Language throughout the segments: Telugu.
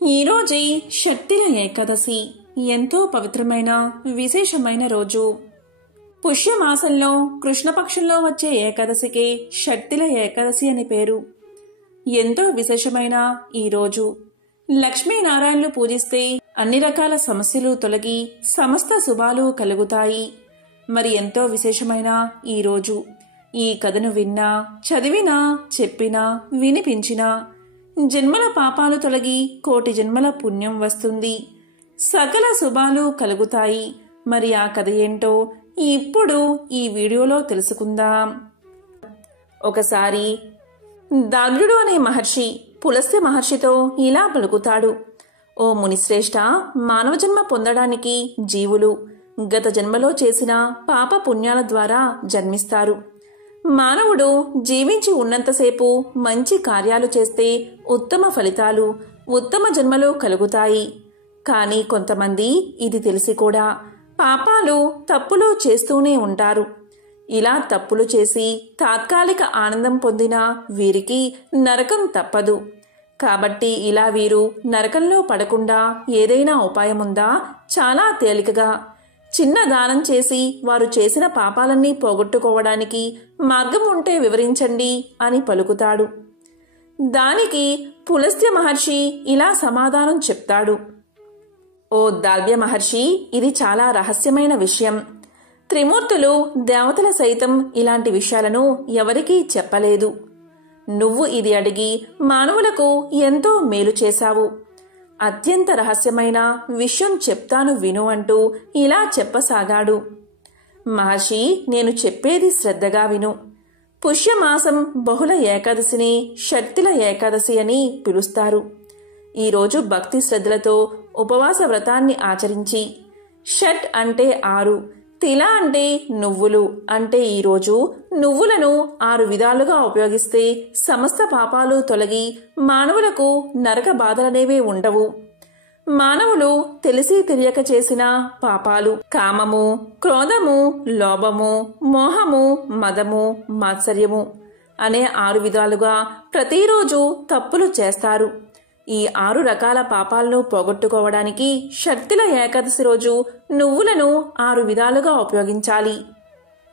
ఈరోజే షట్టిల ఏకాదశి ఎంతో పవిత్రమైన విశేషమైన రోజు. పుష్యమాసంలో కృష్ణపక్షంలో వచ్చే ఏకాదశికే షట్టిల ఏకాదశి అని పేరు. ఎంతో విశేషమైన ఈ రోజు లక్ష్మీనారాయణలు పూజిస్తే అన్ని రకాల సమస్యలు తొలగి సమస్త శుభాలు కలుగుతాయి. మరి ఎంతో విశేషమైన ఈ రోజు ఈ కథను విన్నా, చదివినా, చెప్పినా, వినిపించినా జన్మల పాపాలు తొలగి కోటి జన్మల పుణ్యం వస్తుంది, సకల శుభాలు కలుగుతాయి. మరి ఆ కథ ఏంటో ఇప్పుడు ఈ వీడియోలో తెలుసుకుందాం. ఒకసారి దాగ్యుడు అనే మహర్షి పులస్త్య మహర్షితో ఇలా పలుకుతాడు. ఓ మునిశ్రేష్ఠ, మానవ జన్మ పొందడానికి జీవులు గత జన్మలో చేసిన పాప పుణ్యాల ద్వారా జన్మిస్తారు. మానవుడు జీవించి ఉన్నంతసేపు మంచి కార్యాలు చేస్తే ఉత్తమ ఫలితాలు, ఉత్తమ జన్మలు కలుగుతాయి. కానీ కొంతమంది ఇది తెలిసి కూడా పాపాలు, తప్పులు చేస్తూనే ఉంటారు. ఇలా తప్పులు చేసి తాత్కాలిక ఆనందం పొందిన వీరికి నరకం తప్పదు. కాబట్టి ఇలా వీరు నరకంలో పడకుండా ఏదైనా ఉపాయముందా? చాలా తేలికగా చిన్న దానం చేసి వారు చేసిన పాపాలన్నీ పోగొట్టుకోవడానికి మార్గం ఉంటే వివరించండి అని పలుకుతాడు. దానికి పులస్త్య మహర్షి ఇలా సమాధానం చెప్తాడు. ఓ దాల్భ్య మహర్షి, ఇది చాలా రహస్యమైన విషయం. త్రిమూర్తులు, దేవతల సైతం ఇలాంటి విషయాలను ఎవరికీ చెప్పలేదు. నువ్వు ఇది అడిగి మానవులకు ఎంతో మేలు చేశావు. అత్యంత రహస్యమైన విషయం చెప్తాను విను అంటూ ఇలా చెప్పసాగాడు. మహర్షి, నేను చెప్పేది శ్రద్ధగా విను. పుష్యమాసం బహుళ ఏకాదశిని షట్టిల ఏకాదశి అని పిలుస్తారు. ఈరోజు భక్తి శ్రద్ధలతో ఉపవాస వ్రతాన్ని ఆచరించి, షట్ అంటే 6, తిల అంటే నువ్వులు అంటే ఈరోజు నువ్వులను 6 విధాలుగా ఉపయోగిస్తే సమస్త పాపాలు తొలగి మానవులకు నరక బాధలనేవే ఉండవు. మానవులు తెలిసి తెలియక చేసిన పాపాలు కామము, క్రోధము, లోభము, మోహము, మదము, మాత్సర్యము అనే 6 విధాలుగా ప్రతిరోజు తప్పులు చేస్తారు. ఈ 6 రకాల పాపాలను పోగొట్టుకోవడానికి షట్టిల ఏకాదశి రోజు నువ్వులను 6 విధాలుగా ఉపయోగించాలి.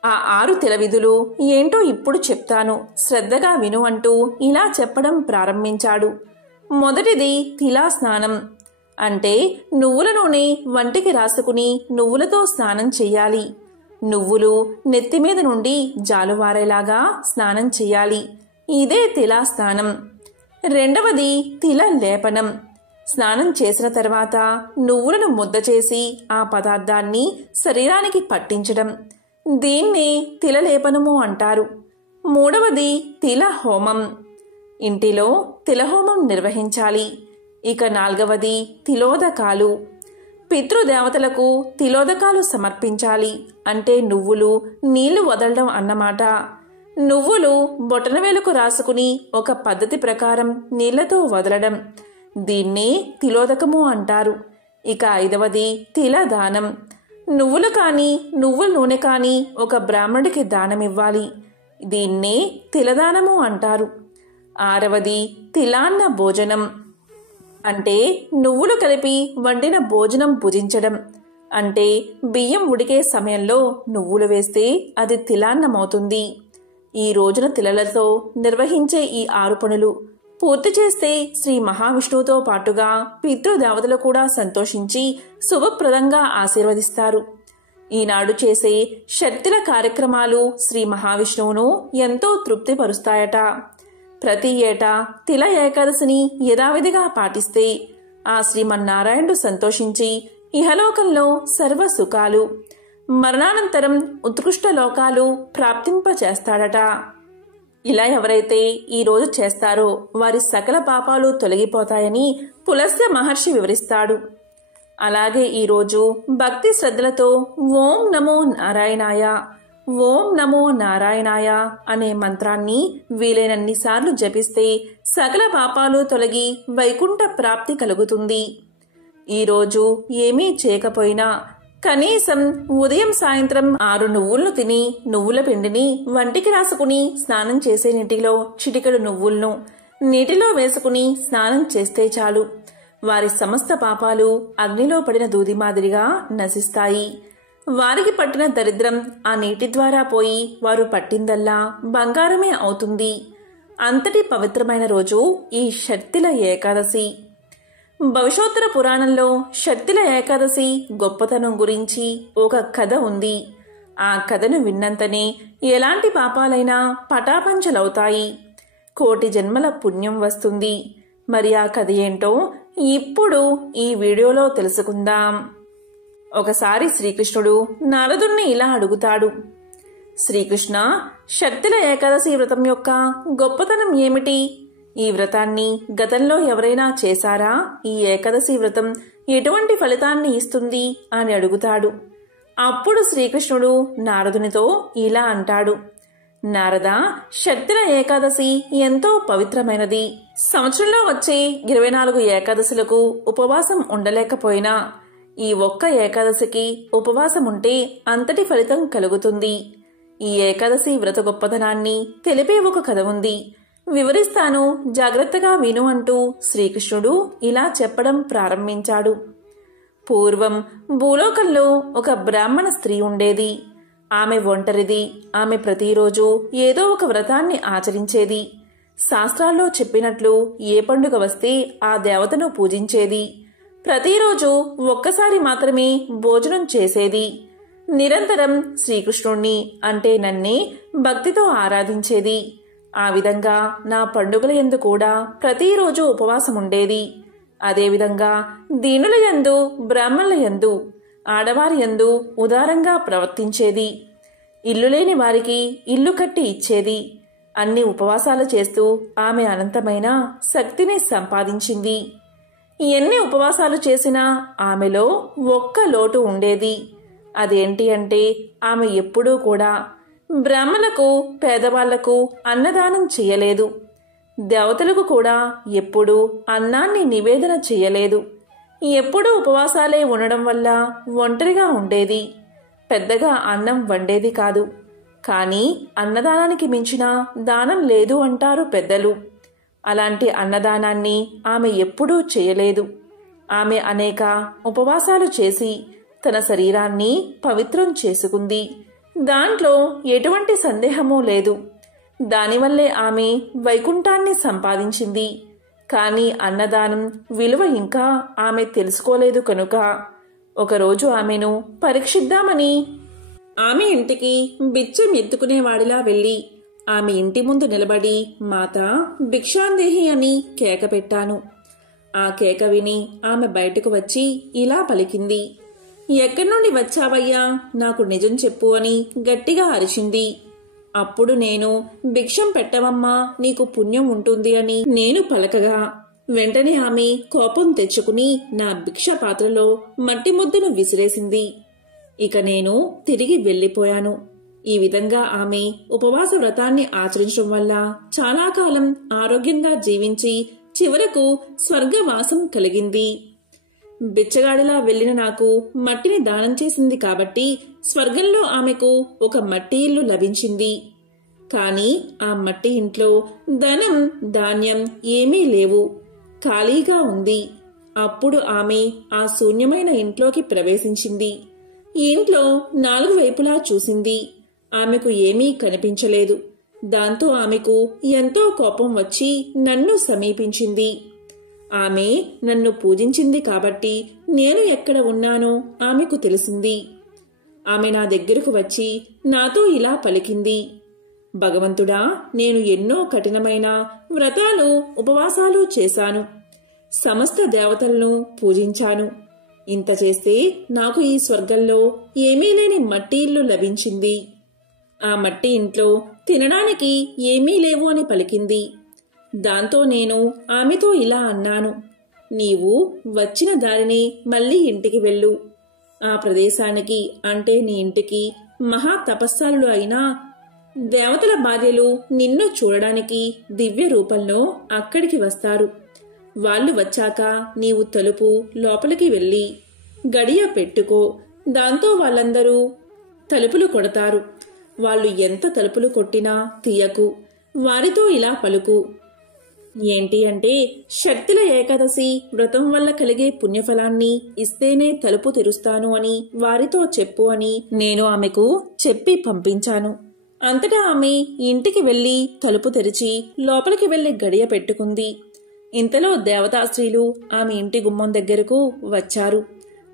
ఆ 6 తిల విధులు ఏంటో ఇప్పుడు చెప్తాను, శ్రద్ధగా విను అంటూ ఇలా చెప్పడం ప్రారంభించాడు. మొదటిది తిలా స్నానం. అంటే నువ్వుల నూనె వంటికి రాసుకుని నువ్వులతో స్నానం చెయ్యాలి. నువ్వులు నెత్తిమీద నుండి జాలువారేలాగా స్నానం చెయ్యాలి. ఇదే తిలా స్నానం. రెండవది తిల లేపనం. స్నానం చేసిన తర్వాత నువ్వులను ముద్ద చేసి ఆ పదార్థాన్ని శరీరానికి పట్టించడం. దీన్నే తిల లేపనము అంటారు. మూడవది తిల హోమం. ఇంటిలో తిలహోమం నిర్వహించాలి. ఇక నాల్గవది తిలోదకాలు. పితృదేవతలకు తిలోదకాలు సమర్పించాలి. అంటే నువ్వులు నీళ్లు వదలడం అన్నమాట. నువ్వులు బొటనవేలుకు రాసుకుని ఒక పద్ధతి ప్రకారం నీళ్లతో వదలడం. దీన్నే తిలోదకము అంటారు. ఇక ఐదవది తిల దానం. నువ్వులు కాని నువ్వుల నూనె కాని ఒక బ్రాహ్మణుడికి దానమివ్వాలి. దీన్నే తిలదానము అంటారు. ఆరవది తిలాన్న భోజనం. అంటే నువ్వులు కలిపి వండిన భోజనం భుజించడం. అంటే బియ్యం ఉడికే సమయంలో నువ్వులు వేస్తే అది తిలాన్నమవుతుంది. ఈ రోజున తిలలతో నిర్వహించే ఈ 6 పనులు పూర్తి చేస్తే శ్రీ మహావిష్ణువుతో పాటుగా పితృదేవతలు కూడా సంతోషించి శుభప్రదంగా ఆశీర్వదిస్తారు. ఈనాడు చేసే షట్టిల కార్యక్రమాలు శ్రీ మహావిష్ణువును ఎంతో తృప్తిపరుస్తాయట. ప్రతి ఏటా తిల ఏకాదశిని యథావిధిగా పాటిస్తే ఆ శ్రీమన్నారాయణుడు సంతోషించి ఇహలోకంలో సర్వ సుఖాలు, మరణానంతరం ఉత్కృష్ట లోకాలు ప్రాప్తింపచేస్తాడట. ఇలా ఎవరైతే ఈ రోజు చేస్తారో వారి సకల పాపాలు తొలగిపోతాయని పులస్త్య మహర్షి వివరిస్తాడు. అలాగే ఈరోజు భక్తి శ్రద్ధలతో ఓం నమో నారాయణాయ, ఓం నమో నారాయణాయ అనే మంత్రాన్ని వీలైనన్నిసార్లు జపిస్తే సకల పాపాలు తొలగి వైకుంఠ ప్రాప్తి కలుగుతుంది. ఈరోజు ఏమీ చేయకపోయినా కనీసం ఉదయం సాయంత్రం 6 నువ్వులను తిని నువ్వుల పిండిని వంటికి రాసుకుని స్నానం చేసే నీటిలో చిటికెడు నువ్వులను నీటిలో వేసుకుని స్నానం చేస్తే చాలు. వారి సమస్త పాపాలు అగ్నిలో పడిన దూది మాదిరిగా నశిస్తాయి. వారికి పట్టిన దరిద్రం ఆ నీటి ద్వారా పోయి వారు పట్టిందల్లా బంగారమే అవుతుంది. అంతటి పవిత్రమైన రోజు ఈ షట్తిల ఏకాదశి. భవిష్యోత్తర పురాణంలో షట్తిల ఏకాదశి గొప్పతనం గురించి ఒక కథ ఉంది. ఆ కథను విన్నంతనే ఎలాంటి పాపాలైనా పటాపంచలవుతాయి. కోటి జన్మల పుణ్యం వస్తుంది. మరి ఆ కథ ఏంటో ఇప్పుడు ఈ వీడియోలో తెలుసుకుందాం. ఒకసారి శ్రీకృష్ణుడు నారదుణ్ణి ఇలా అడుగుతాడు. శ్రీకృష్ణ, షట్తిల ఏకాదశి వ్రతం యొక్క గొప్పతనం ఏమిటి? ఈ వ్రతాన్ని గతంలో ఎవరైనా చేశారా? ఈ ఏకాదశి వ్రతం ఎటువంటి ఫలితాన్ని ఇస్తుంది అని అడుగుతాడు. అప్పుడు శ్రీకృష్ణుడు నారదునితో ఇలా అంటాడు. నారద, షట్తిల ఏకాదశి ఎంతో పవిత్రమైనది. సంవత్సరంలో వచ్చే 24 ఏకాదశులకు ఉపవాసం ఉండలేకపోయినా ఈ ఒక్క ఏకాదశికి ఉపవాసం ఉంటే అంతటి ఫలితం కలుగుతుంది. ఈ ఏకాదశి వ్రత గొప్పతనాన్ని తెలిపే ఒక కథ ఉంది. వివరిస్తాను, జాగ్రత్తగా విను అంటూ శ్రీకృష్ణుడు ఇలా చెప్పడం ప్రారంభించాడు. పూర్వం భూలోకంలో ఒక బ్రాహ్మణ స్త్రీ ఉండేది. ఆమె ఒంటరిది. ఆమె ప్రతిరోజు ఏదో ఒక వ్రతాన్ని ఆచరించేది. శాస్త్రాల్లో చెప్పినట్లు ఏ పండుగ వస్తే ఆ దేవతను పూజించేది. ప్రతిరోజు ఒక్కసారి మాత్రమే భోజనం చేసేది. నిరంతరం శ్రీకృష్ణుణ్ణి అంటే నన్నే భక్తితో ఆరాధించేది. ఆ విధంగా నా పండుగల యందు కూడా ప్రతిరోజు ఉపవాసం ఉండేది. అదేవిధంగా దీనుల యందు, బ్రాహ్మణుల యందు, ఆడవారి యందు ఉదారంగా ప్రవర్తించేది. ఇల్లు లేని వారికి ఇల్లు కట్టి ఇచ్చేది. అన్ని ఉపవాసాలు చేస్తూ ఆమె అనంతమైన శక్తిని సంపాదించింది. ఎన్ని ఉపవాసాలు చేసినా ఆమెలో ఒక్క లోటు ఉండేది. అదేంటి అంటే ఆమె ఎప్పుడూ కూడా బ్రాహ్మణులకు, పేదవాళ్లకు అన్నదానం చేయలేదు. దేవతలకు కూడా ఎప్పుడూ అన్నాన్ని నివేదన చేయలేదు. ఎప్పుడూ ఉపవాసాలే ఉండడం వల్ల ఒంటరిగా ఉండేది. పెద్దగా అన్నం వండేది కాదు. కానీ అన్నదానానికి మించిన దానం లేదు అంటారు పెద్దలు. అలాంటి అన్నదానాన్ని ఆమె ఎప్పుడూ చేయలేదు. ఆమె అనేక ఉపవాసాలు చేసి తన శరీరాన్ని పవిత్రం చేసుకుంది. దాంట్లో ఎటువంటి సందేహమూ లేదు. దానివల్లే ఆమె వైకుంఠాన్ని సంపాదించింది. కానీ అన్నదానం విలువ ఇంకా ఆమె తెలుసుకోలేదు కనుక ఒకరోజు ఆమెను పరీక్షిద్దామని ఆమె ఇంటికి బిచ్చం ఎత్తుకునేవాడిలా వెళ్ళి ఆమె ఇంటి ముందు నిలబడి మాతా భిక్షాందేహి అని కేక పెట్టాను. ఆ కేక విని ఆమె బయటకు వచ్చి ఇలా పలికింది. ఎక్కడి నుండి వచ్చావయ్యా, నాకు నిజం చెప్పు అని గట్టిగా అరిచింది. అప్పుడు నేను భిక్షం పెట్టవమ్మా, నీకు పుణ్యం ఉంటుంది అని నేను పలకగా వెంటనే ఆమె కోపం తెచ్చుకుని నా భిక్ష పాత్రలో మట్టి ముద్దను విసిరేసింది. ఇక నేను తిరిగి వెళ్లిపోయాను. ఈ విధంగా ఆమె ఉపవాస వ్రతాన్ని ఆచరించడం వల్ల చాలా కాలం ఆరోగ్యంగా జీవించి చివరకు స్వర్గవాసం కలిగింది. బిచ్చగాడిలా వెళ్లిన నాకు మట్టిని దానం చేసింది కాబట్టి స్వర్గంలో ఆమెకు ఒక మట్టి ఇల్లు లభించింది. కాని ఆ మట్టి ఇంట్లో ధనం, ధాన్యం ఏమీ లేవు. ఖాళీగా ఉంది. అప్పుడు ఆమె ఆ శూన్యమైన ఇంట్లోకి ప్రవేశించింది. ఈ ఇంట్లో 4 వైపులా చూసింది. ఆమెకు ఏమీ కనిపించలేదు. దాంతో ఆమెకు ఎంతో కోపం వచ్చి నన్ను సమీపించింది. ఆమె నన్ను పూజించింది కాబట్టి నేను ఎక్కడ ఉన్నానో ఆమెకు తెలిసింది. ఆమె నా దగ్గరకు వచ్చి నాతో ఇలా పలికింది. భగవంతుడా, నేను ఎన్నో కఠినమైన వ్రతాలు, ఉపవాసాలు చేశాను. సమస్త దేవతలను పూజించాను. ఇంత చేస్తే నాకు ఈ స్వర్గంలో ఏమీ లేని మట్టి ఇల్లు లభించింది. ఆ మట్టి ఇంట్లో తినడానికి ఏమీ లేవు అని పలికింది. దాంతో నేను ఆమెతో ఇలా అన్నాను. నీవు వచ్చిన దారిని మళ్ళీ ఇంటికి వెళ్ళు. ఆ ప్రదేశానికి అంటే నీ ఇంటికి మహా తపస్సాలులు అయినా దేవతల భార్యలు నిన్ను చూడడానికి దివ్య రూపంలో అక్కడికి వస్తారు. వాళ్ళు వచ్చాక నీవు తలుపు లోపలికి వెళ్ళి గడియ పెట్టుకో. దాంతో వాళ్ళందరూ తలుపులు కొడతారు. వాళ్ళు ఎంత తలుపులు కొట్టినా తీయకు. వారితో ఇలా పలుకు. ఏంటి అంటే, శక్తిల ఏకాదశి వ్రతం వల్ల కలిగే పుణ్యఫలాన్ని ఇస్తేనే తలుపు తెరుస్తాను అని వారితో చెప్పు అని నేను ఆమెకు చెప్పి పంపించాను. అంతటా ఆమె ఇంటికి వెళ్లి తలుపు తెరిచి లోపలికి వెళ్లి గడియ పెట్టుకుంది. ఇంతలో దేవతాస్త్రీలు ఆమె ఇంటి గుమ్మం దగ్గరకు వచ్చారు.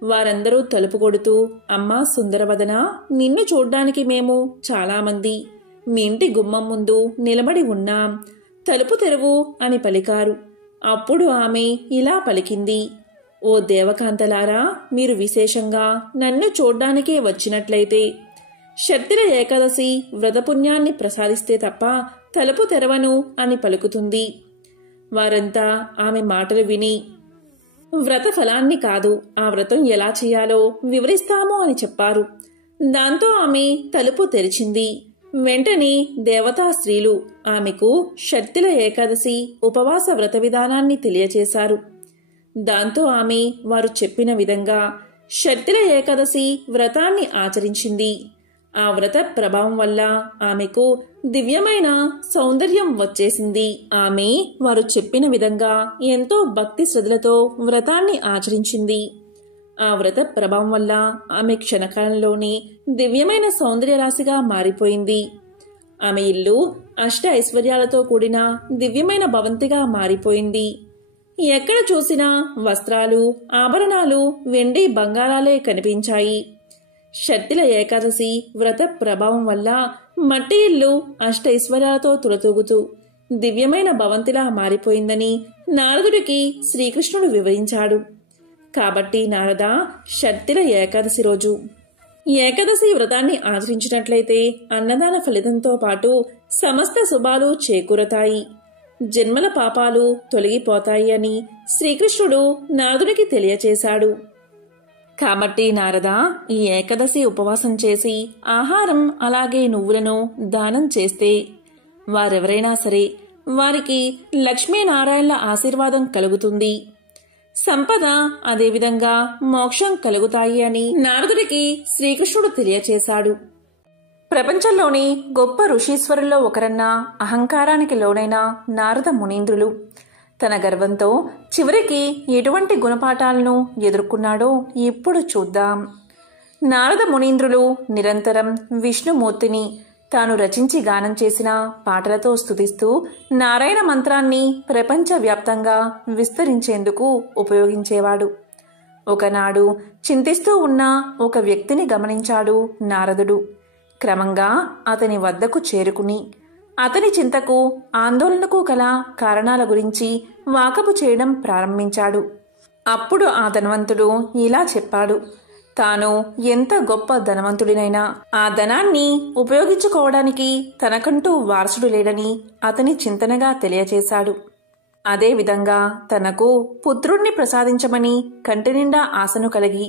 వారందరూ తలుపు కొడుతూ, అమ్మా సుందరవదన, నిన్ను చూడ్డానికి మేము చాలామంది మీ ఇంటి గుమ్మం ముందు నిలబడి ఉన్నాం, తలుపు తెరువు అని పలికారు. అప్పుడు ఆమె ఇలా పలికింది, ఓ దేవకాంతలారా, మీరు విశేషంగా నన్ను చూడ్డానికే వచ్చినట్లయితే శక్తిల ఏకాదశి వ్రతపుణ్యాన్ని ప్రసాదిస్తే తప్ప తలుపు తెరవను అని పలుకుతుంది. వారంతా ఆమె మాటలు విని, వ్రత ఫలాన్ని కాదు, ఆ వ్రతం ఎలా చేయాలో వివరిస్తాము అని చెప్పారు. దాంతో ఆమె తలుపు తెరిచింది. వెంటనే దేవతా స్త్రీలు ఆమెకు శక్తిల ఏకాదశి ఉపవాస వ్రత విధానాన్ని తెలియచేశారు. దాంతో ఆమె వారు చెప్పిన విధంగా శక్తిల ఏకాదశి వ్రతాన్ని ఆచరించింది. ఆ వ్రత ప్రభావం వల్ల ఆమెకు దివ్యమైన సౌందర్యం వచ్చేసింది. ఆమె వారు చెప్పిన విధంగా ఎంతో భక్తి శ్రద్ధలతో వ్రతాన్ని ఆచరించింది. ఆ వ్రత ప్రభావం వల్ల ఆమె క్షణకాలంలోనే దివ్యమైన సౌందర్యరాశిగా మారిపోయింది. ఆమె ఇల్లు అష్ట ఐశ్వర్యాలతో కూడిన దివ్యమైన భవంతిగా మారిపోయింది. ఎక్కడ చూసినా వస్త్రాలు, ఆభరణాలు, వెండి బంగారాలే కనిపించాయి. శక్తిల ఏకాదశి వ్రత ప్రభావం వల్ల మట్టి ఇల్లు అష్టైశ్వర్యాలతో తులతూగుతూ దివ్యమైన భవంతిలా మారిపోయిందని నారదుడికి శ్రీకృష్ణుడు వివరించాడు. కాబట్టి నారద, శక్తిల ఏకాదశి రోజు ఏకాదశి వ్రతాన్ని ఆచరించినట్లయితే అన్నదాన ఫలితంతో పాటు సమస్త శుభాలు చేకూరతాయి, జన్మల పాపాలు తొలగిపోతాయి అని శ్రీకృష్ణుడు నారదుడికి తెలియచేశాడు. కాబట్టి నారద, ఈ ఏకాదశి ఉపవాసం చేసి ఆహారం అలాగే నువ్వులను దానం చేస్తే వారెవరైనా సరే వారికి లక్ష్మీనారాయణల ఆశీర్వాదం కలుగుతుంది, సంపద అదేవిధంగా మోక్షం కలుగుతాయి అని నారదుడికి శ్రీకృష్ణుడు తెలియచేశాడు. ప్రపంచంలోని గొప్ప ఋషీశ్వరుల్లో ఒకరన్న అహంకారానికి లోనైన నారద మునీంద్రులు తన గర్వంతో చివరికి ఎటువంటి గుణపాఠాలను ఎదుర్కొన్నాడో ఇప్పుడు చూద్దాం. నారద మునీంద్రులు నిరంతరం విష్ణుమూర్తిని తాను రచించి గానం చేసిన పాటలతో స్తుతిస్తూ నారాయణ మంత్రాన్ని ప్రపంచవ్యాప్తంగా విస్తరించేందుకు ఉపయోగించేవాడు. ఒకనాడు చింతిస్తూ ఉన్న ఒక వ్యక్తిని గమనించాడు నారదుడు. క్రమంగా అతని వద్దకు చేరుకుని అతని చింతకు, ఆందోళనకు గల కారణాల గురించి వాకబు చేయడం ప్రారంభించాడు. అప్పుడు ఆ ధనవంతుడు ఇలా చెప్పాడు. తాను ఎంత గొప్ప ధనవంతుడినైనా ఆ ధనాన్ని ఉపయోగించుకోవడానికి తనకంటూ వారసుడు లేడని అతని చింతనగా తెలియచేశాడు. అదేవిధంగా తనకు పుత్రుణ్ణి ప్రసాదించమని కంటినిండా ఆశను కలిగి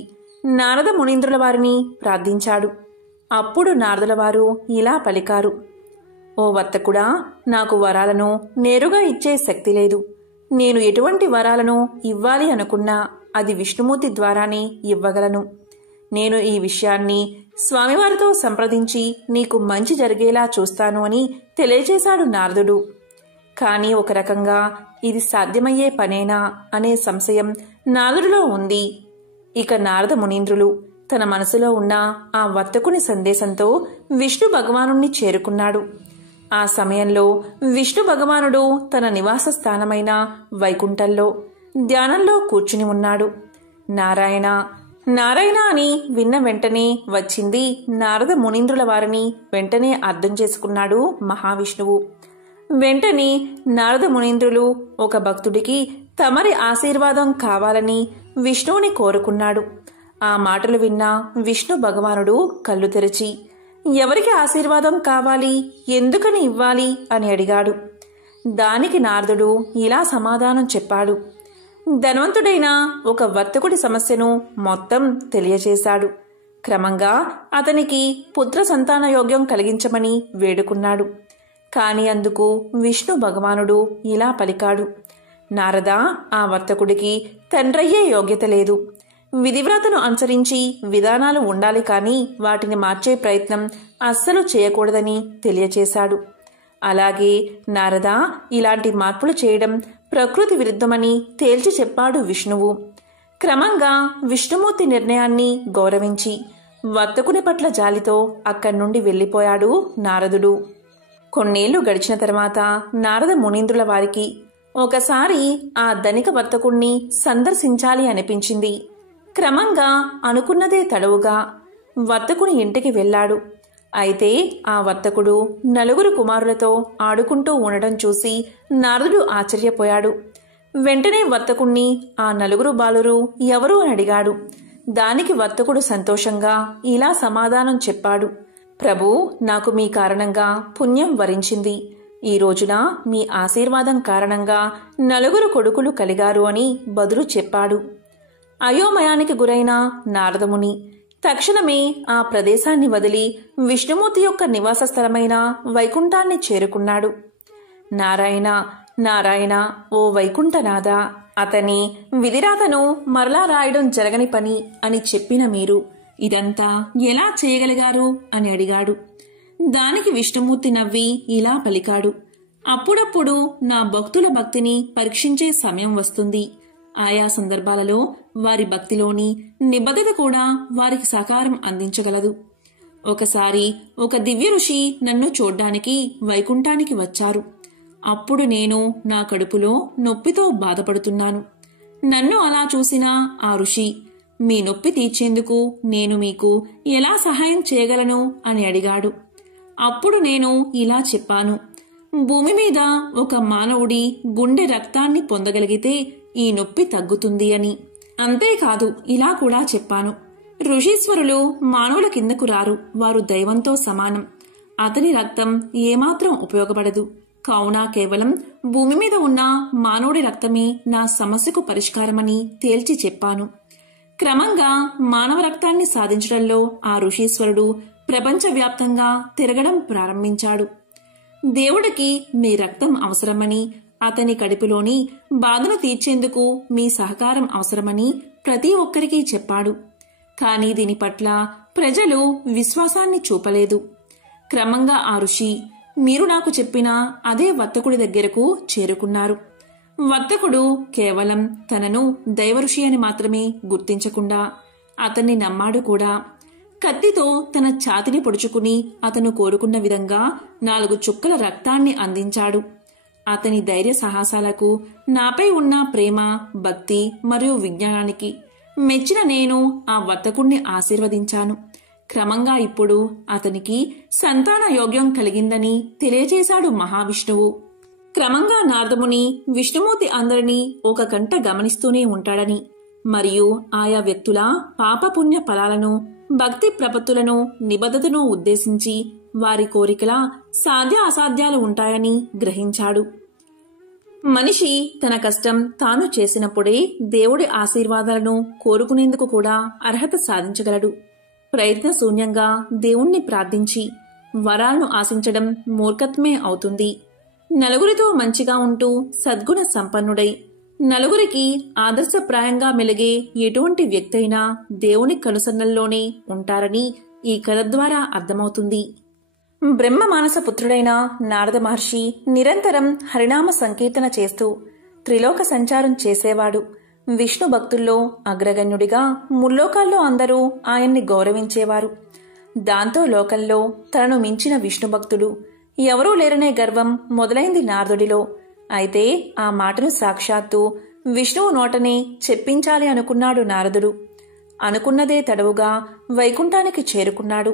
నారద మునీంద్రుల వారిని ప్రార్థించాడు. అప్పుడు నారదుల వారు ఇలా పలికారు. ఓ వర్తకుడా, నాకు వరాలను నేరుగా ఇచ్చే శక్తి లేదు. నేను ఎటువంటి వరాలను ఇవ్వాలి అనుకున్నా అది విష్ణుమూర్తి ద్వారానే ఇవ్వగలను. నేను ఈ విషయాన్ని స్వామివారితో సంప్రదించి నీకు మంచి జరిగేలా చూస్తాను అని తెలియజేశాడు నారదుడు. కానీ ఒక రకంగా ఇది సాధ్యమయ్యే పనేనా అనే సంశయం నారదుడిలో ఉంది. ఇక నారద మునీంద్రులు తన మనసులో ఉన్న ఆ వర్తకుని సందేశంతో విష్ణు భగవానుణ్ణి చేరుకున్నాడు. ఆ సమయంలో విష్ణు భగవానుడు తన నివాస స్థానమైన వైకుంఠంలో ధ్యానంలో కూర్చుని ఉన్నాడు. నారాయణ నారాయణ అని విన్న వెంటనే వచ్చింది నారద మునీంద్రుల వారిని వెంటనే అర్థం చేసుకున్నాడు మహావిష్ణువు. వెంటనే నారద మునీంద్రులు ఒక భక్తుడికి తమరి ఆశీర్వాదం కావాలని విష్ణువుని కోరుకున్నాడు. ఆ మాటలు విన్న విష్ణు భగవానుడు కళ్ళు తెరిచి ఎవరికి ఆశీర్వాదం కావాలి, ఎందుకని ఇవ్వాలి అని అడిగాడు. దానికి నారదుడు ఇలా సమాధానం చెప్పాడు. ధనవంతుడైన ఒక వర్తకుడి సమస్యను మొత్తం తెలియచేశాడు. క్రమంగా అతనికి పుత్ర సంతాన యోగ్యం కలిగించమని వేడుకున్నాడు. కాని అందుకు విష్ణు భగవానుడు ఇలా పలికాడు. నారద, ఆ వర్తకుడికి తండ్రయ్యే యోగ్యత లేదు. విధివ్రతను అనుసరించి విధానాలు ఉండాలి కానీ వాటిని మార్చే ప్రయత్నం అస్సలు చేయకూడదని తెలియచేశాడు. అలాగే నారద, ఇలాంటి మార్పులు చేయడం ప్రకృతి విరుద్ధమని తేల్చి చెప్పాడు విష్ణువు. క్రమంగా విష్ణుమూర్తి నిర్ణయాన్ని గౌరవించి వర్తకుని పట్ల జాలితో అక్కడి నుండి వెళ్ళిపోయాడు నారదుడు. కొన్నేళ్లు గడిచిన తర్వాత నారద మునీంద్రుల వారికి ఒకసారి ఆ ధనిక వర్తకుణ్ణి సందర్శించాలి అనిపించింది. క్రమంగా అనుకున్నదే తడవుగా వర్తకుని ఇంటికి వెళ్ళాడు. అయితే ఆ వర్తకుడు నలుగురు కుమారులతో ఆడుకుంటూ ఉండడం చూసి నారదుడు ఆశ్చర్యపోయాడు. వెంటనే వర్తకుణ్ణి ఆ నలుగురు బాలురు ఎవరు అని అడిగాడు. దానికి వర్తకుడు సంతోషంగా ఇలా సమాధానం చెప్పాడు. ప్రభూ, నాకు మీ కారణంగా పుణ్యం వరించింది. ఈ రోజున మీ ఆశీర్వాదం కారణంగా నలుగురు కొడుకులు కలిగారు అని బదులు చెప్పాడు. అయోమయానికి గురైన నారదముని తక్షణమే ఆ ప్రదేశాన్ని వదిలి విష్ణుమూర్తి యొక్క నివాస స్థలమైన వైకుంఠాన్ని చేరుకున్నాడు. నారాయణ నారాయణ, ఓ వైకుంఠనాథ, అతని విధిరాతను మరలా రాయడం జరగని పని అని చెప్పిన మీరు ఇదంతా ఎలా చేయగలిగారు అని అడిగాడు. దానికి విష్ణుమూర్తి నవ్వి ఇలా పలికాడు. అప్పుడప్పుడు నా భక్తుల భక్తిని పరీక్షించే సమయం వస్తుంది. ఆయా సందర్భాలలో వారి భక్తిలోని నిబద్ధత కూడా వారికి సహకారం అందించగలదు. ఒకసారి ఒక దివ్య ఋషి నన్ను చూడ్డానికి వైకుంఠానికి వచ్చారు. అప్పుడు నేను నా కడుపులో నొప్పితో బాధపడుతున్నాను. నన్ను అలా చూసిన ఆ ఋషి, మీ నొప్పి తీర్చేందుకు నేను మీకు ఎలా సహాయం చేయగలను అని అడిగాడు. అప్పుడు నేను ఇలా చెప్పాను. భూమి మీద ఒక మానవుడి గుండె రక్తాన్ని పొందగలిగితే ఈ నొప్పి తగ్గుతుంది అని. అంతేకాదు, ఇలా కూడా చెప్పాను. ఋషీశ్వరులు మానవుల కిందకు రారు, వారు దైవంతో సమానం. అతని రక్తం ఏమాత్రం ఉపయోగపడదు. కావున కేవలం భూమి మీద ఉన్న మానవుడి రక్తమే నా సమస్యకు పరిష్కారమని తేల్చి చెప్పాను. క్రమంగా మానవ రక్తాన్ని సాధించడంలో ఆ ఋషీశ్వరుడు ప్రపంచవ్యాప్తంగా తిరగడం ప్రారంభించాడు. దేవుడికి మీ రక్తం అవసరమని, అతని కడుపులోని బాధను తీర్చేందుకు మీ సహకారం అవసరమని ప్రతి ఒక్కరికి చెప్పాడు. కానీ దీని పట్ల ప్రజలు విశ్వాసాన్ని చూపలేదు. క్రమంగా ఆ ఋషి మీరు నాకు చెప్పిన అదే వర్తకుడి దగ్గరకు చేరుకున్నారు. వర్తకుడు కేవలం తనను దైవఋషి అని మాత్రమే గుర్తించకుండా అతన్ని నమ్మాడు కూడా. కత్తితో తన ఛాతిని పొడుచుకుని అతను కోరుకున్న విధంగా 4 చుక్కల రక్తాన్ని అందించాడు. అతని ధైర్య సాహసాలకు, నాపై ఉన్న ప్రేమ, భక్తి మరియు విజ్ఞానానికి మెచ్చిన నేను ఆ వర్తకుణ్ణి ఆశీర్వదించాను. క్రమంగా ఇప్పుడు అతనికి సంతాన యోగ్యం కలిగిందని తెలియజేశాడు మహావిష్ణువు. క్రమంగా నారదముని విష్ణుమూర్తి అందరినీ ఒక కంట గమనిస్తూనే ఉంటాడని, మరియు ఆయా వ్యక్తుల పాపపుణ్య ఫలాలను, భక్తి ప్రపత్తులను, నిబద్ధతను ఉద్దేశించి వారి కోరికల సాధ్య అసాధ్యాలు ఉంటాయని గ్రహించాడు. మనిషి తన కష్టం తాను చేసినప్పుడే దేవుడి ఆశీర్వాదాలను కోరుకునేందుకు కూడా అర్హత సాధించగలడు. ప్రయత్నశూన్యంగా దేవుణ్ణి ప్రార్థించి వరాలను ఆశించడం మూర్ఖత్వమే అవుతుంది. నలుగురితో మంచిగా ఉంటూ సద్గుణ సంపన్నుడై నలుగురికి ఆదర్శప్రాయంగా మెలిగే ఎటువంటి వ్యక్తి అయినా దేవుని కనుసన్నల్లోనే ఉంటారని ఈ కథ ద్వారా అర్థమవుతుంది. బ్రహ్మ మానస పుత్రుడైన నారద మహర్షి నిరంతరం హరినామ సంకీర్తన చేస్తూ త్రిలోక సంచారం చేసేవాడు. విష్ణు భక్తుల్లో అగ్రగణ్యుడిగా ముల్లోకాల్లో అందరూ ఆయన్ని గౌరవించేవారు. దాంతో లోకంలో తనను మించిన విష్ణు భక్తుడు ఎవరూ లేరనే గర్వం మొదలైంది నారదుడిలో. అయితే ఆ మాటను సాక్షాత్తు విష్ణువు నోటనే చెప్పించాలి అనుకున్నాడు నారదుడు. అనుకున్నదే తడవుగా వైకుంఠానికి చేరుకున్నాడు.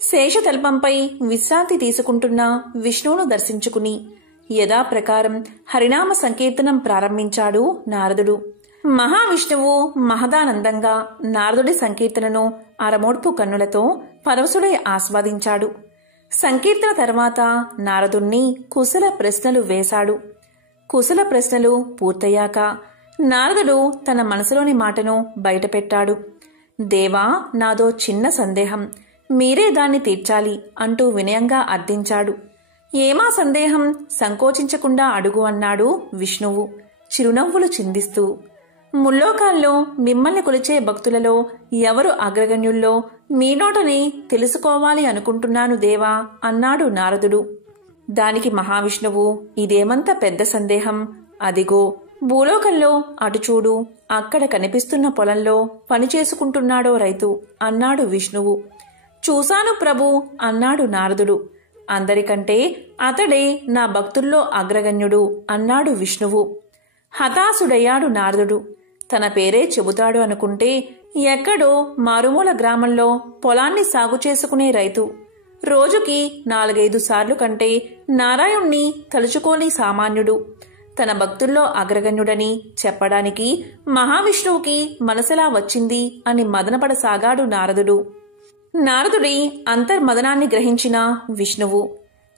శేషతల్పంపై విశ్రాంతి తీసుకుంటున్న విష్ణువును దర్శించుకుని యథాప్రకారం హరినామ సంకీర్తనం ప్రారంభించాడు నారదుడు. మహావిష్ణువు మహదానందంగా నారదుడి సంకీర్తనను అరమోడ్పు కన్నులతో పరవశుడై ఆస్వాదించాడు. సంకీర్తన తర్వాత నారదుణ్ణి కుశల ప్రశ్నలు వేశాడు. కుశల ప్రశ్నలు పూర్తయ్యాక నారదుడు తన మనసులోని మాటను బయటపెట్టాడు. దేవా, నాదో చిన్న సందేహం, మీరే దాన్ని తీర్చాలి అంటూ వినయంగా అర్థించాడు. ఏమా సందేహం, సంకోచించకుండా అడుగు అన్నాడు విష్ణువు చిరునవ్వులు చిందిస్తూ. ముల్లోకాల్లో మిమ్మల్ని కొలిచే భక్తులలో ఎవరు అగ్రగణ్యుల్లో మీ నోటని తెలుసుకోవాలి అనుకుంటున్నాను దేవా అన్నాడు నారదుడు. దానికి మహావిష్ణువు, ఇదేమంత పెద్ద సందేహం? అదిగో భూలోకంలో అటు చూడు, అక్కడ కనిపిస్తున్న పొలంలో పని చేసుకుంటున్నాడో రైతు అన్నాడు విష్ణువు. చూశాను ప్రభు అన్నాడు నారదుడు. అందరికంటే అతడే నా భక్తుల్లో అగ్రగణ్యుడు అన్నాడు విష్ణువు. హతాశుడయ్యాడు నారదుడు. తన పేరే చెబుతాడు అనుకుంటే ఎక్కడో మారుమూల గ్రామంలో పొలాన్ని సాగు చేసుకునే రైతు రోజుకి 4-5 సార్లు కంటే నారాయణ్ణి తలుచుకోని సామాన్యుడు తన భక్తుల్లో అగ్రగణ్యుడని చెప్పడానికి మహావిష్ణువుకి మనసెలా వచ్చింది అని మదనపడసాగాడు నారదుడు. నారదుడి అంతర్మదనాన్ని గ్రహించిన విష్ణువు,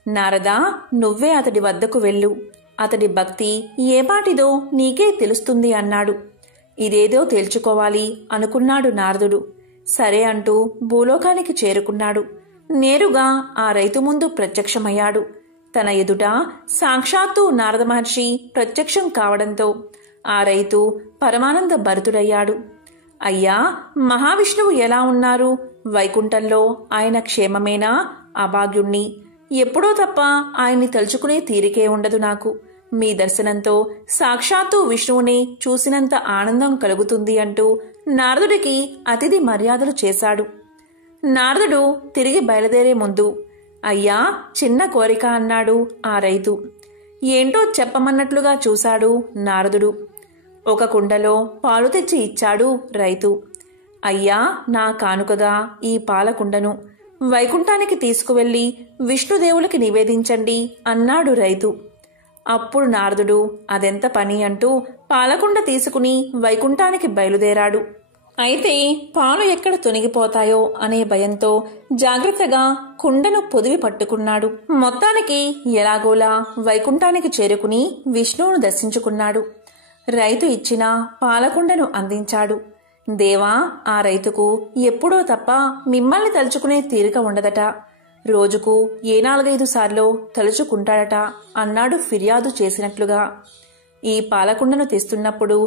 నారదా, నువ్వే అతడి వద్దకు వెళ్ళు, అతడి భక్తి ఏపాటిదో నీకే తెలుస్తుంది అన్నాడు. ఇదేదో తేల్చుకోవాలి అనుకున్నాడు నారదుడు. సరే అంటూ భూలోకానికి చేరుకున్నాడు. నేరుగా ఆ రైతు ముందు ప్రత్యక్షమయ్యాడు. తన ఎదుట సాక్షాత్తు నారద మహర్షి ప్రత్యక్షం కావడంతో ఆ రైతు పరమానంద భరితుడయ్యాడు. అయ్యా, మహావిష్ణువు ఎలా ఉన్నారు? వైకుంఠంలో ఆయన క్షేమమేనా? అభాగ్యుణ్ణి. ఎప్పుడో తప్ప ఆయన్ని తలుచుకునే తీరికే ఉండదు నాకు. మీ దర్శనంతో సాక్షాత్తు విష్ణువుని చూసినంత ఆనందం కలుగుతుంది అంటూ నారదుడికి అతిథి మర్యాదలు చేశాడు. నారదుడు తిరిగి బయలుదేరే ముందు, అయ్యా, చిన్న కోరిక అన్నాడు ఆ రైతు. ఏంటో చెప్పమన్నట్లుగా చూశాడు నారదుడు. ఒక కుండలో పాలు తెచ్చి ఇచ్చాడు రైతు. అయ్యా, నా కానుకగా ఈ పాలకుండను వైకుంఠానికి తీసుకువెళ్లి విష్ణుదేవులకి నివేదించండి అన్నాడు రైతు. అప్పుడు నారదుడు అదెంత పని అంటూ పాలకుండ తీసుకుని వైకుంఠానికి బయలుదేరాడు. అయితే పాలు ఎక్కడ తొనిగిపోతాయో అనే భయంతో జాగ్రత్తగా కుండను పొదివి పట్టుకున్నాడు. మొత్తానికి ఎలాగోలా వైకుంఠానికి చేరుకుని విష్ణువును దర్శించుకున్నాడు. రైతు ఇచ్చిన పాలకుండను అందించాడు. దేవా, ఆ రైతుకు ఎప్పుడో తప్ప మిమ్మల్ని తలుచుకునే తీరిక ఉండదట. రోజుకు 4-5 సార్లు తలుచుకుంటాడట అన్నాడు ఫిర్యాదు చేసినట్లుగా. ఈ పాలకుండను తెస్తున్నప్పుడు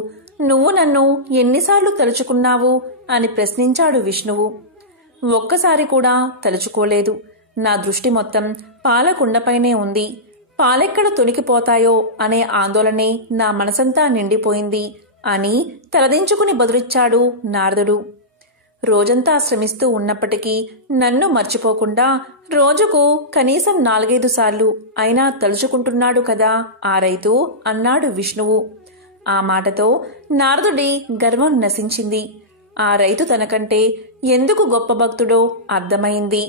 నువ్వు నన్ను ఎన్నిసార్లు తలుచుకున్నావు అని ప్రశ్నించాడు విష్ణువు. ఒక్కసారి కూడా తలుచుకోలేదు. నా దృష్టి మొత్తం పాలకుండపైనే ఉంది. పాలెక్కడ తొనికిపోతాయో అనే ఆందోళనే నా మనసంతా నిండిపోయింది అని తలదించుకుని బదులిచ్చాడు నారదుడు. రోజంతా శ్రమిస్తూ ఉన్నప్పటికీ నన్ను మర్చిపోకుండా రోజుకు కనీసం 4-5 సార్లు అయినా తలుచుకుంటున్నాడు కదా ఆ రైతు అన్నాడు విష్ణువు. ఆ మాటతో నారదుడి గర్వం నశించింది. ఆ రైతు తనకంటే ఎందుకు గొప్ప భక్తుడో అర్థమైంది.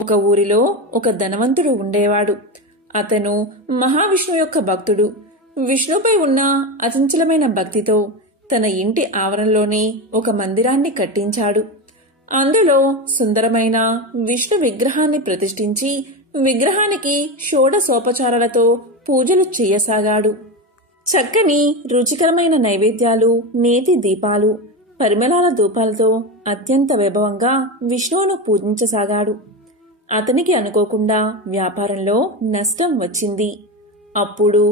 ఒక ఊరిలో ఒక ధనవంతుడు ఉండేవాడు. అతను మహావిష్ణువు యొక్క భక్తుడు. విష్ణుపై ఉన్న అచంచలమైన భక్తితో తన ఇంటి ఆవరణలోనే ఒక మందిరాన్ని కట్టించాడు. అందులో సుందరమైన విష్ణు విగ్రహాన్ని ప్రతిష్ఠించి విగ్రహానికి షోడశోపచారాలతో పూజలు చేయసాగాడు. చక్కని రుచికరమైన నైవేద్యాలు, నేతి దీపాలు, పరిమళాల ధూపాలతో అత్యంత వైభవంగా విష్ణువును పూజించసాగాడు. అతనికి అనుకోకుండా వ్యాపారంలో నష్టం వచ్చింది. అప్పుడు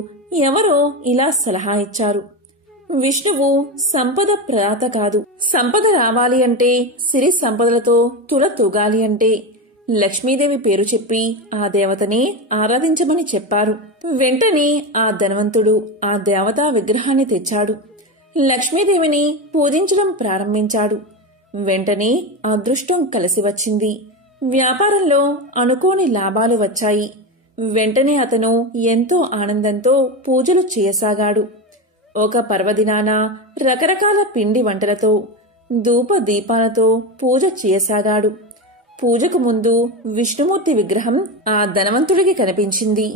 ఎవరో ఇలా సలహా ఇచ్చారు. విష్ణువు సంపద ప్రదాత కాదు. సంపద రావాలి అంటే, సిరి సంపదలతో తుల తూగాలి అంటే లక్ష్మీదేవి పేరు చెప్పి ఆ దేవతని ఆరాధించమని చెప్పారు. వెంటనే ఆ ధనవంతుడు ఆ దేవతా విగ్రహాన్ని తెచ్చాడు. లక్ష్మీదేవిని పూజించడం ప్రారంభించాడు. వెంటనే అదృష్టం కలిసి వచ్చింది. వ్యాపారంలో అనుకోని లాభాలు వచ్చాయి. వెంటనే అతను ఎంతో ఆనందంతో పూజలు చేయసాగాడు. ఒక పర్వదినాన రకరకాల పిండి వంటలతో, ధూప దీపాలతో పూజ చేయసాగాడు. పూజకు ముందు విష్ణుమూర్తి విగ్రహం ఆ ధనవంతుడికి కనిపించింది.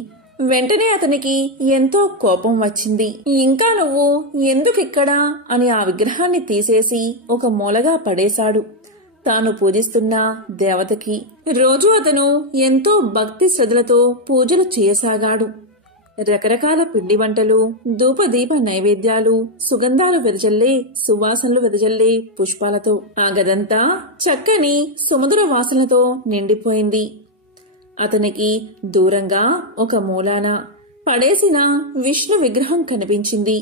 వెంటనే అతనికి ఎంతో కోపం వచ్చింది. ఇంకా నువ్వు ఎందుకిక్కడా అని ఆ విగ్రహాన్ని తీసేసి ఒక మూలగా పడేశాడు. తాను పూజిస్తున్న దేవతకి రోజు అతను ఎంతో భక్తి శ్రద్ధలతో పూజలు చేయసాగాడు. రకరకాల పిండి వంటలు, ధూపదీప నైవేద్యాలు, సుగంధాలు వెదజల్లే, సువాసనలు వెదజల్లే పుష్పాలతో ఆ గదంతా చక్కని సుమధుర వాసనలతో నిండిపోయింది. అతనికి దూరంగా ఒక మూలాన పడేసిన విష్ణు విగ్రహం కనిపించింది.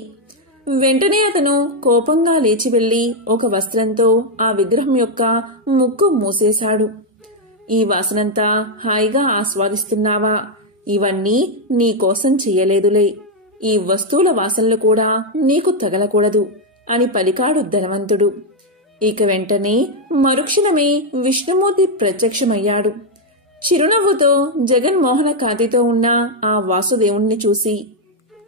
వెంటనే అతను కోపంగా లేచి వెళ్లి ఒక వస్త్రంతో ఆ విగ్రహం యొక్క ముక్కు మూసేశాడు. ఈ వాసనంతా హాయిగా ఆస్వాదిస్తున్నావా? ఇవన్నీ నీకోసం చెయ్యలేదులే. ఈ వస్తువుల వాసనలు కూడా నీకు తగలకూడదు అని పలికాడు ధనవంతుడు. ఇక వెంటనే మరుక్షణమే విష్ణుమూర్తి ప్రత్యక్షమయ్యాడు. చిరునవ్వుతో జగన్మోహన కాంతితో ఉన్న ఆ వాసుదేవుణ్ణి చూసి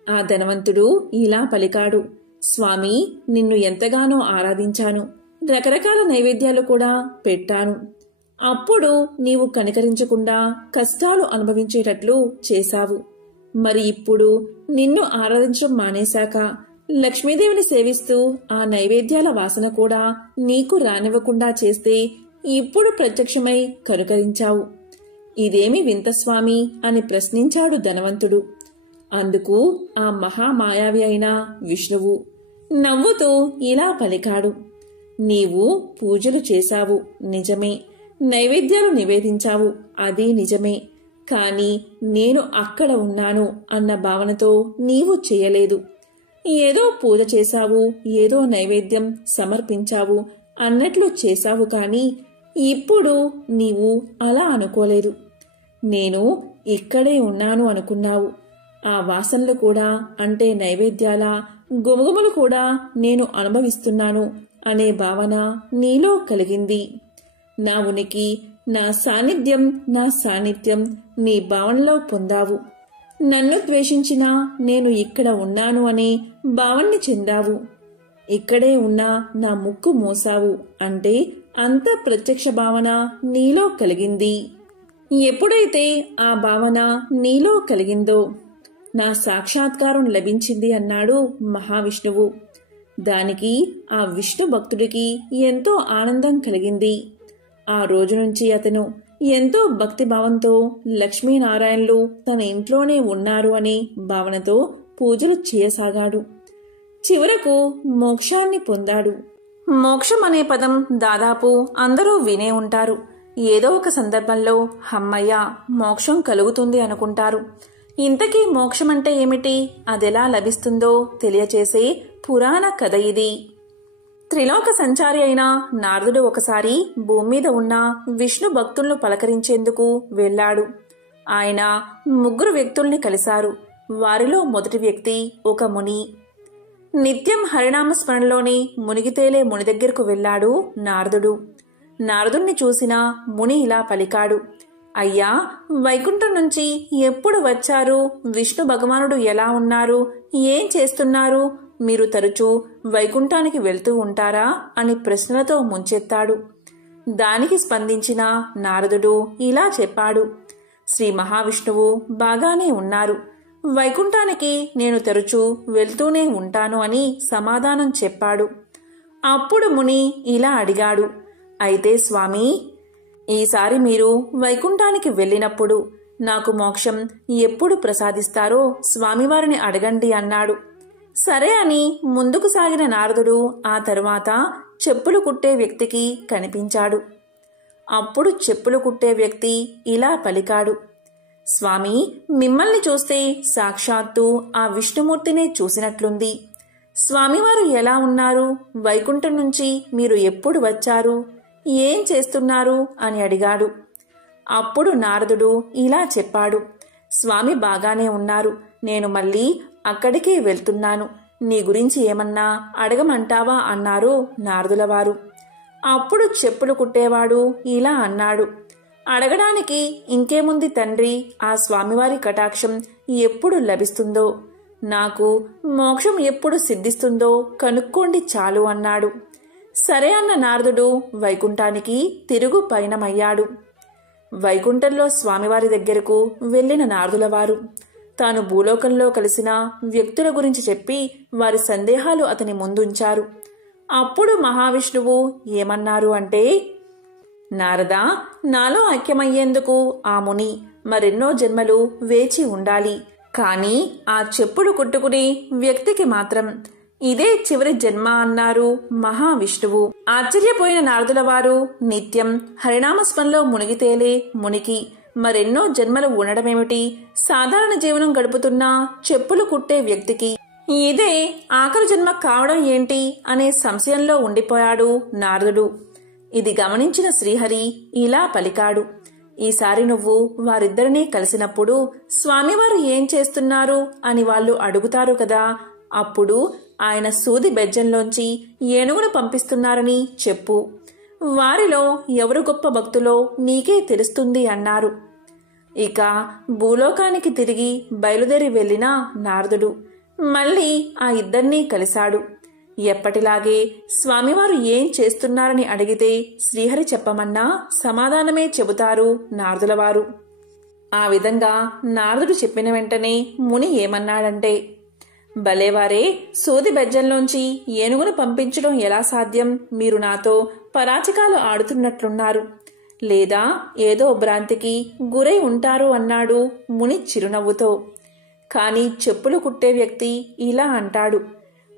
ఆ ధనవంతుడు ఇలా పలికాడు. స్వామి, నిన్ను ఎంతగానో ఆరాధించాను. రకరకాల నైవేద్యాలు కూడా పెట్టాను. అప్పుడు నీవు కనికరించకుండా కష్టాలు అనుభవించేటట్లు చేశావు. మరి ఇప్పుడు నిన్ను ఆరాధించడం మానేశాక లక్ష్మీదేవిని సేవిస్తూ ఆ నైవేద్యాల వాసన కూడా నీకు రానివ్వకుండా చేస్తే ఇప్పుడు ప్రత్యక్షమై కనుకరించావు. ఇదేమి వింత స్వామి అని ప్రశ్నించాడు ధనవంతుడు. అందుకు ఆ మహామాయావి అయిన విష్ణువు నవ్వుతూ ఇలా పలికాడు. నీవు పూజలు చేశావు నిజమే, నైవేద్యాలు నివేదించావు అది నిజమే. కాని నేను అక్కడ ఉన్నాను అన్న భావనతో నీవు చేయలేదు. ఏదో పూజ చేశావు, ఏదో నైవేద్యం సమర్పించావు అన్నట్లు చేశావు. కాని ఇప్పుడు నీవు అలా అనుకోలేదు. నేను ఇక్కడే ఉన్నాను అనుకున్నావు. ఆ వాసనలు కూడా అంటే నైవేద్యాల గుమగుమలు కూడా నేను అనుభవిస్తున్నాను అనే భావన నీలో కలిగింది. నా ఉనికి, నా సాన్నిధ్యం నీ భావనలో పొందావు. నన్ను ద్వేషించినా నేను ఇక్కడ ఉన్నాను అనే భావన్ని చెందావు. ఇక్కడే ఉన్నా నా ముక్కు మోసావు అంటే అంత ప్రత్యక్ష భావన నీలో కలిగింది. ఎప్పుడైతే ఆ భావన నీలో కలిగిందో నా సాక్షాత్కారం లభించింది అన్నాడు మహావిష్ణువు. దానికి ఆ విష్ణు భక్తుడికి ఎంతో ఆనందం కలిగింది. ఆ రోజు నుంచి అతను ఎంతో భక్తిభావంతో లక్ష్మీనారాయణులు తన ఇంట్లోనే ఉన్నారు అనే భావనతో పూజలు చేయసాగాడు. చివరకు మోక్షాన్ని పొందాడు. మోక్షం అనే పదం దాదాపు అందరూ వినే ఉంటారు. ఏదో ఒక సందర్భంలో హమ్మయ్య మోక్షం కలుగుతుంది అనుకుంటారు. ఇంతకీ మోక్షమంటే ఏమిటి, అదెలా లభిస్తుందో తెలియచేసే పురాణ కథ ఇది. త్రిలోక సంచారి అయిన నారదుడు ఒకసారి భూమి మీద ఉన్న విష్ణు భక్తులను పలకరించేందుకు వెళ్లాడు. ఆయన 3 వ్యక్తుల్ని కలిశారు. వారిలో మొదటి వ్యక్తి ఒక ముని. నిత్యం హరినామ స్మరణలోని మునిగితేలే ముని దగ్గరకు వెళ్లాడు నారదుడు. నారదుణ్ణి చూసిన ముని ఇలా పలికాడు. అయ్యా, వైకుంఠం నుంచి ఎప్పుడు వచ్చారు? విష్ణు భగవానుడు ఎలా ఉన్నారు? ఏం చేస్తున్నారు? మీరు తరచూ వైకుంఠానికి వెళ్తూ ఉంటారా అని ప్రశ్నలతో ముంచెత్తాడు. దానికి స్పందించిన నారదుడు ఇలా చెప్పాడు. శ్రీ మహావిష్ణువు బాగానే ఉన్నారు. వైకుంఠానికి నేను తరచూ వెళ్తూనే ఉంటాను అని సమాధానం చెప్పాడు. అప్పుడు ముని ఇలా అడిగాడు. అయితే స్వామి, ఈసారి మీరు వైకుంఠానికి వెళ్ళినప్పుడు నాకు మోక్షం ఎప్పుడు ప్రసాదిస్తారో స్వామివారిని అడగండి అన్నాడు. సరే అని ముందుకు సాగిన నారదుడు ఆ తరువాత చెప్పులు కుట్టే వ్యక్తికి కనిపించాడు. అప్పుడు చెప్పులు కుట్టే వ్యక్తి ఇలా పలికాడు. స్వామి, మిమ్మల్ని చూస్తే సాక్షాత్తు ఆ విష్ణుమూర్తినే చూసినట్లుంది. స్వామివారు ఎలా ఉన్నారు? వైకుంఠం నుంచి మీరు ఎప్పుడు వచ్చారు? ఏం చేస్తున్నారు అని అడిగాడు. అప్పుడు నారదుడు ఇలా చెప్పాడు. స్వామి బాగానే ఉన్నారు. నేను మళ్ళీ అక్కడికే వెళ్తున్నాను. నీ గురించి ఏమన్నా అడగమంటావా అన్నారు నారదుల వారు. అప్పుడు చెప్పులు కుట్టేవాడు ఇలా అన్నాడు. అడగడానికి ఇంకేముంది తండ్రి, ఆ స్వామివారి కటాక్షం ఎప్పుడు లభిస్తుందో, నాకు మోక్షం ఎప్పుడు సిద్ధిస్తుందో కనుక్కోండి చాలు అన్నాడు. సరే అన్న నారదుడు వైకుంఠానికి తిరుగు పయనమయ్యాడు. వైకుంఠంలో స్వామివారి దగ్గరకు వెళ్లిన నారదుల వారు తాను భూలోకంలో కలిసిన వ్యక్తుల గురించి చెప్పి వారి సందేహాలు అతని ముందుంచారు. అప్పుడు మహావిష్ణువు ఏమన్నారు అంటే, నారదా, నాలో ఐక్యమయ్యేందుకు ఆ ముని మరెన్నో జన్మలు వేచి ఉండాలి. కాని ఆ చెప్పులు కుట్టుకునే వ్యక్తికి మాత్రం ఇదే చివరి జన్మ అన్నారు మహావిష్ణువు. ఆశ్చర్యపోయిన నారదుల వారు నిత్యం హరినామస్మరణలో మునిగితేలే మునికి మరెన్నో జన్మలు ఉండడమేమిటి? సాధారణ జీవనం గడుపుతున్న చెప్పులు కుట్టే వ్యక్తికి ఇదే ఆఖరి జన్మ కావడం ఏంటి అనే సంశయంలో ఉండిపోయాడు నారదుడు. ఇది గమనించిన శ్రీహరి ఇలా పలికాడు. ఈసారి నువ్వు వారిద్దరినీ కలిసినప్పుడు స్వామివారు ఏం చేస్తున్నారు అని వాళ్ళు అడుగుతారు కదా, అప్పుడు ఆయన సూది బెజ్జంలోంచి ఏనుగును పంపిస్తున్నారని చెప్పు. వారిలో ఎవరు గొప్ప భక్తులో నీకే తెలుస్తుంది అన్నారు. ఇక భూలోకానికి తిరిగి బయలుదేరి వెళ్లిన నారదుడు మళ్ళీ ఆ ఇద్దరినీ కలిశాడు. ఎప్పటిలాగే స్వామివారు ఏం చేస్తున్నారని అడిగితే శ్రీహరి చెప్పమన్నా సమాధానమే చెబుతారు నారదులవారు. ఆ విధంగా నారదుడు చెప్పిన వెంటనే ముని ఏమన్నాడంటే, భలేవారే, సూది బెజ్జంలోంచి ఏనుగును పంపించడం ఎలా సాధ్యం? మీరు నాతో పరాచికాలు ఆడుతున్నట్లున్నారు, లేదా ఏదో భ్రాంతికి గురై ఉంటారు అన్నాడు ముని చిరునవ్వుతో. కాని చెప్పులు కుట్టే వ్యక్తి ఇలా అంటాడు,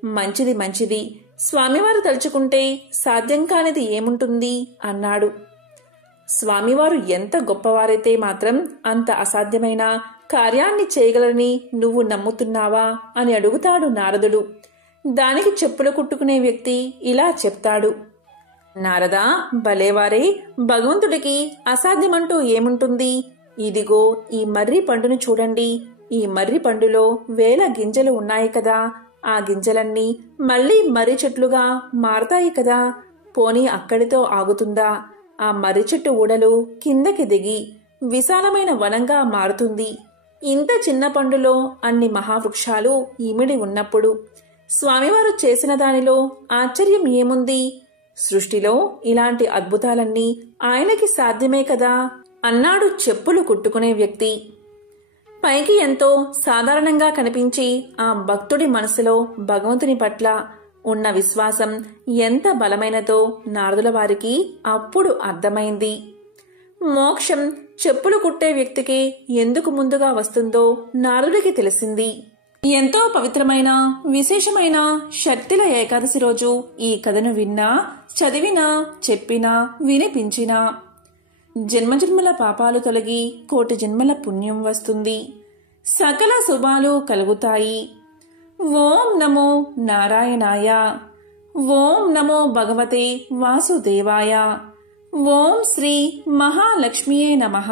మంచిది మంచిది, స్వామివారు తలుచుకుంటే సాధ్యం కానిది ఏముంటుంది అన్నాడు. స్వామివారు ఎంత గొప్పవారైతే మాత్రం అంత అసాధ్యమైన కార్యాన్ని చేయగలరని నువ్వు నమ్ముతున్నావా అని అడుగుతాడు నారదుడు. దానికి చెప్పులు కుట్టుకునే వ్యక్తి ఇలా చెప్తాడు, నారదా, భలేవారే, భగవంతుడికి అసాధ్యమంటూ ఏముంటుంది? ఇదిగో ఈ మర్రి పండును చూడండి. ఈ మర్రి పండులో వేల గింజలు ఉన్నాయి కదా, ఆ గింజలన్నీ మళ్లీ మర్రి చెట్లుగా మారతాయి కదా. పోనీ అక్కడితో ఆగుతుందా? ఆ మర్రి చెట్టు ఊడలు కిందకి దిగి విశాలమైన వనంగా మారుతుంది. ఇంత చిన్న పండులో అన్ని మహావృక్షాలు ఇమిడి ఉన్నప్పుడు స్వామివారు చేసిన దానిలో ఆశ్చర్యం ఏముంది? సృష్టిలో ఇలాంటి అద్భుతాలన్నీ ఆయనకి సాధ్యమే కదా అన్నాడు చెప్పులు కుట్టుకునే వ్యక్తి. పైకి ఎంతో సాధారణంగా కనిపించి ఆ భక్తుడి మనసులో భగవంతుని పట్ల ఉన్న విశ్వాసం ఎంత బలమైనదో నారదుల వారికి అప్పుడు అర్థమైంది. మోక్షం చెప్పులు కుట్టే వ్యక్తికి ఎందుకు ముందుగా వస్తుందో నారదుడికి తెలిసింది. ఎంతో పవిత్రమైన విశేషమైన షట్టిల ఏకాదశి రోజు ఈ కథను విన్నా, చదివినా, చెప్పినా, వినిపించినా జన్మజన్మల పాపాలు తొలగి కోటి జన్మల పుణ్యం వస్తుంది. సకల శుభాలు కలుగుతాయి. ఓం నమో నారాయణాయ. ఓం నమో భగవతే వాసుదేవాయ. ఓం శ్రీ మహాలక్ష్మియే నమః.